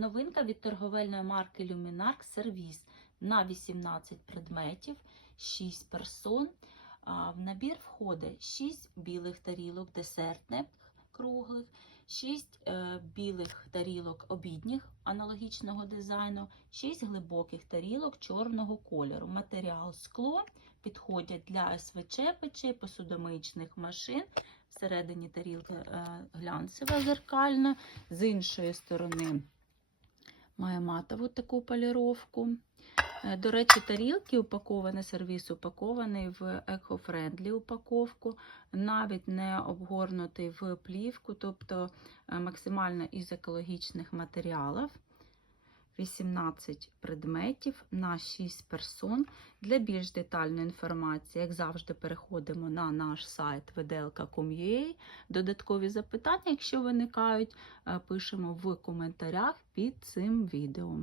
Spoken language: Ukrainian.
Новинка від торговельної марки Luminark сервіс на 18 предметів, 6 персон. В набір входить 6 білих тарілок десертних круглих, 6 е, білих тарілок обідніх аналогічного дизайну, 6 глибоких тарілок чорного кольору. Матеріал скло підходять для СВЧ печей, посудомиїчних машин. Всередині тарілка е, глянцева зеркальна, з іншої сторони має матову таку поліровку. Е, До речі, тарілки упаковані, сервіс упакований в еко-френдлі упаковку, навіть не обгорнутий в плівку, тобто е, максимально із екологічних матеріалів. 18 предметів на 6 персон. Для більш детальної інформації, як завжди, переходимо на наш сайт vdlk.com.ua. Додаткові запитання, якщо виникають, е, пишемо в коментарях під цим відео.